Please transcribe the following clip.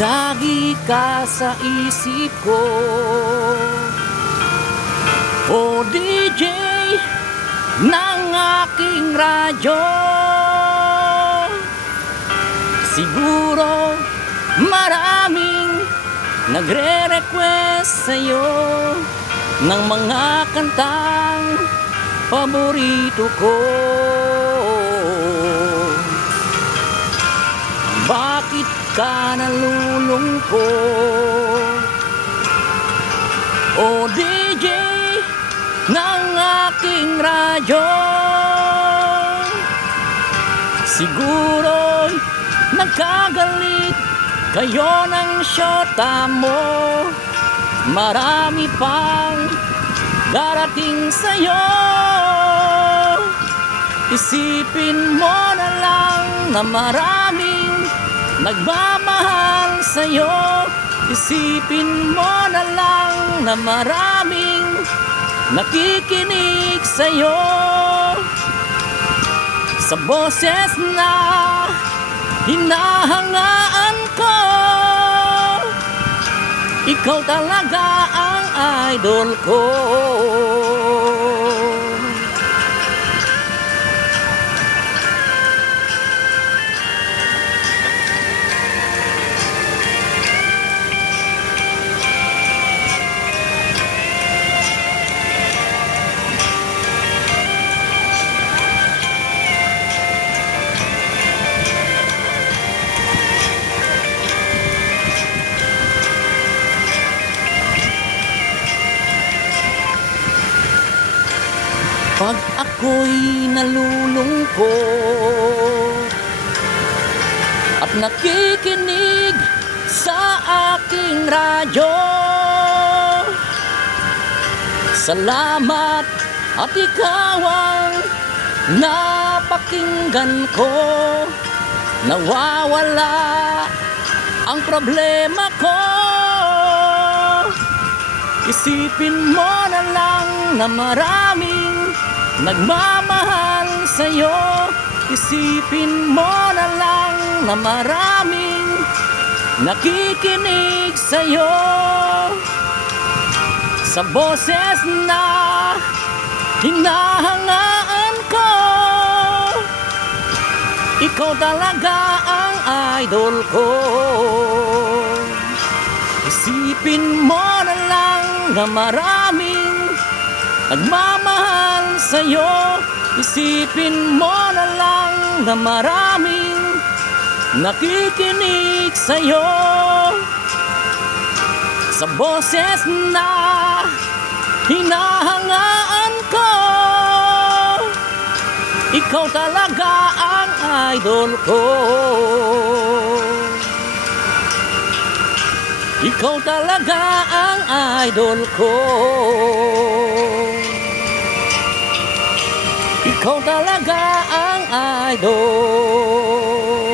Lagi ka sa isip ko. O DJ ng aking radyo. Siguro maraming nagre-request sa'yo Ng mga kantang paborito ko ka nalulungkot? O DJ ng aking radyo. Siguro'y nagkagalit kayo ng syota mo. Marami pang darating sa'yo. Isipin mo na lang na maraming nagmamahal sa'yo. Isipin mo na lang na maraming nakikinig sa'yo. Sa boses na hinahangaan ko Ikaw talaga ang idol ko Pag ako'y nalulungkot At nakikinig sa aking radyo Salamat at ikaw ang napakinggan ko. Nawawala ang problema ko. Isipin mo na lang na maraming nagmamahal sa'yo Isipin mo na lang na maraming nakikinig sa'yo. Sa boses na hinahangaan ko Ikaw talaga ang idol ko. Isipin mo na lang na maraming nagmamahal sa'yo Isipin mo na lang na maraming nakikinig sa'yo. Sa boses na hinahangaan ko Ikaw talaga ang idol ko. Ikaw talaga ang idol ko Ikaw talaga ang idol